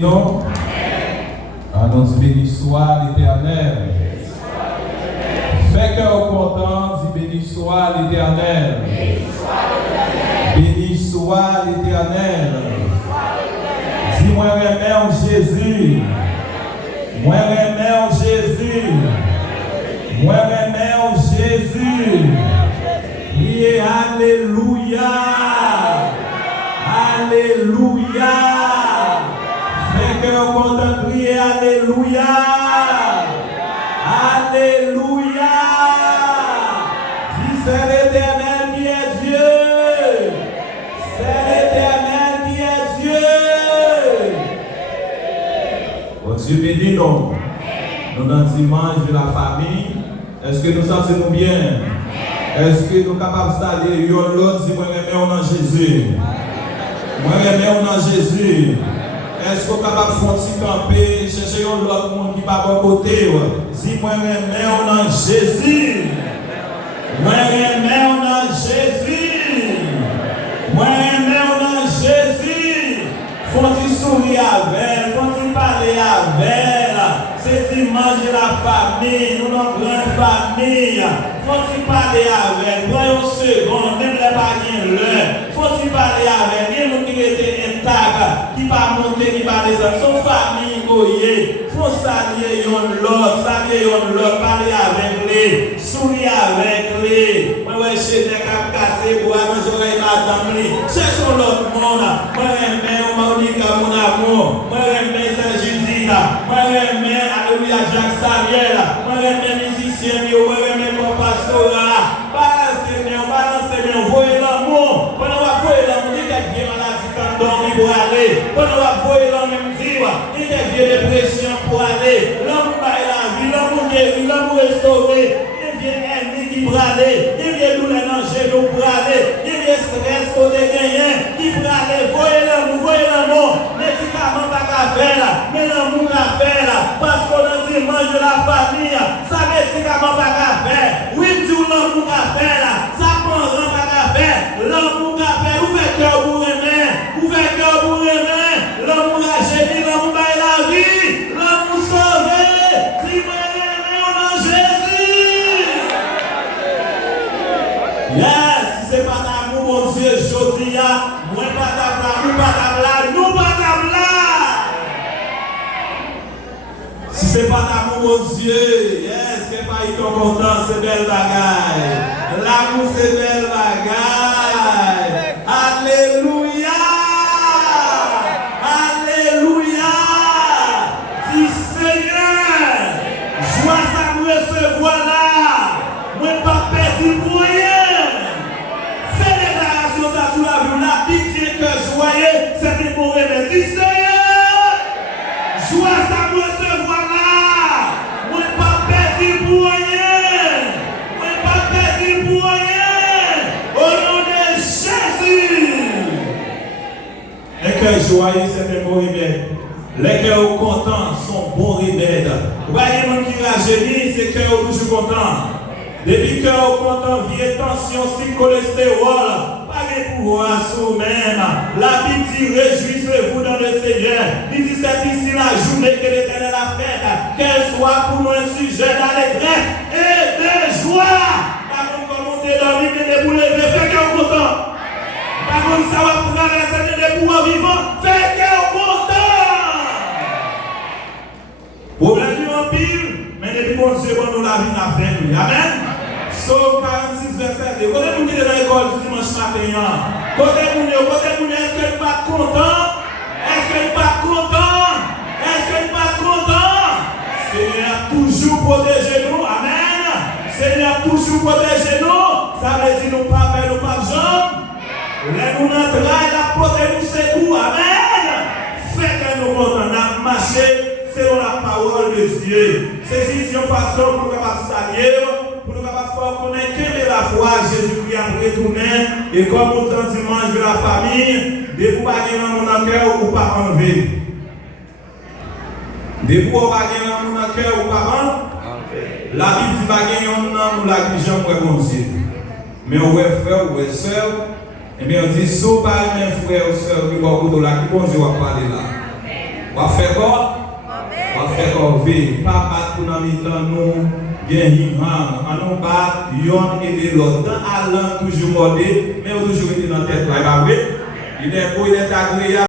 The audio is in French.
Non? Annonce béni soit l'Éternel. Fais cœur content, dis béni soit l'Éternel. Béni soit l'Éternel. Dis-moi remets en Jésus. Moi remets en Jésus. Moi remets en Jésus. Priez Alléluia. Alléluia. Fais cœur content, priez Alléluia. Alléluia. Si c'est l'Éternel qui est Dieu. C'est l'Éternel qui est Dieu. Bon Dieu béni nous. Nous dans dimanche de la famille. Est-ce que nous sentons bien? Est-ce que nous sommes capables d'installer l'autre si moi remets en Jésus? Moi remets en Jésus. Est-ce que vous êtes capable de faire un petit camper, chercher l'autre monde qui va bon côté? Si moi remets en Jésus. Moi remets en Jésus. Moi remets en Jésus. Faut-il sourire avec, faut-il parler avec. C'est dimanche de la famille, nous avons une grande famille. Faut-il parler avec, prends une seconde, même les baguettes l'heure. Faut-il parler avec, il y a des gens qui étaient intacts, qui ne pas monter, qui ne pas descendre. Son famille, il faut saluer l'autre, parler avec lui, sourire avec lui. Moi, je suis cassé pour avoir les oreilles madame lui. Cherchons l'autre monde. Moi, j'aime Monica, mon amour. Moi, j'aime Saint-Judith. Moi, j'aime Alléluia Jacques Samuel. Moi, j'aime musicien, moi, j'aime mon pasteur. Balancez-moi, voyez l'amour. Pendant que vous voyez l'amour, il y a des maladies qui dorment pour aller. Pendant que vous voyez l'amour, il y a des dépressions pour aller. L'amour est la vie, l'amour guérit, l'amour restauré. Il vient ennemi qui brader, il vient douleur dans le genou pour aller. Il vient stress pour des gagnants qui brader. Voyez l'amour, médicament pas qu'à faire là, mais l'amour à faire là. Parce qu'on a dimanche de la famille, ça médicament pas qu'à faire. Oui, tout l'amour à faire là, ça prend pas qu'à faire. L'amour à faire, ouverture pour les mains, ouverture pour les mains. L'amour à génie, l'amour à la vie, l'amour sauvé. Si moi on a Jésus. Yes, si c'est pas d'amour, mon Dieu, je dis, moi pas d'amour, nous pas d'amour, nous pas d'amour. Si c'est pas d'amour, mon Dieu, yes, qu'est-ce que tu es content, c'est belle bagaille. L'amour, c'est belle bagaille. Alléluia. Alléluia. Dis Seigneur, joie ça nous recevoir là. Moi pas perdu pour rien. Fais déclaration ça sous la vie. La pitié que joyeux, c'est un bon remède. Dis Seigneur, joie ça nous recevoir là. Moi pas perdu pour rien. Moi pas perdu pour rien. Au nom de Jésus. Les cœurs joyeux, c'est un bon remède. Les cœurs contents sont bons remèdes. Vous voyez, les gens qui rajeunissent, c'est cœurs toujours contents. Depuis cœur content, vie tension, si cholestérol, pas de pouvoir sur même. La Bible dit, réjouissez-vous dans le Seigneur. Il dit, c'est ici la journée que l'Éternel a faite. Qu'elle soit pour nous un sujet d'allégresse et de joie. Par contre, comme on est dans l'île de vous lever, faites cœur content. Par contre, ça va traverser les pouvoirs vivants, faites cœur content. Problème du empire, mais depuis bon Dieu, nous la vie n'a fait lui. Amen. Psaume 46, verset 2. Quand vous êtes dans l'école ce dimanche matin, quand vous êtes, est-ce que vous n'êtes pas content? Est-ce que vous n'êtes pas content? Est-ce que vous n'êtes pas content? Seigneur toujours protégez nous. Amen. Seigneur toujours protégez nous. Ça veut dire nous pas peur, nous pas jambes. Les nous n'entrons, la porte nous secoue. Amen. Faites que nous contents, nous marcher selon la parole de Dieu. C'est ici une façon pour nous capables de saluer, pour nous capables de faire connaître que la foi, Jésus-Christ a retourné. Et comme nous sommes dimanche de la famille, de vous pas gagner dans mon cœur ou pas enlever. De vous pas gagner dans mon cœur ou pas enlever. La Bible dit pas gagner dans la religion pour bon Dieu. Mais on va frère ou sœur, et bien on dit, sauf par mes frères ou sœurs qui vont là, qui bon Dieu va parler là. On va faire quoi? On va faire quoi? Pas battre pour nous mi-temps nous. Bien him-ham. On nous bat, yon et l'autre. Dans Alain, toujours modé, mais toujours été dans la tête. Il est beau, il est agréable.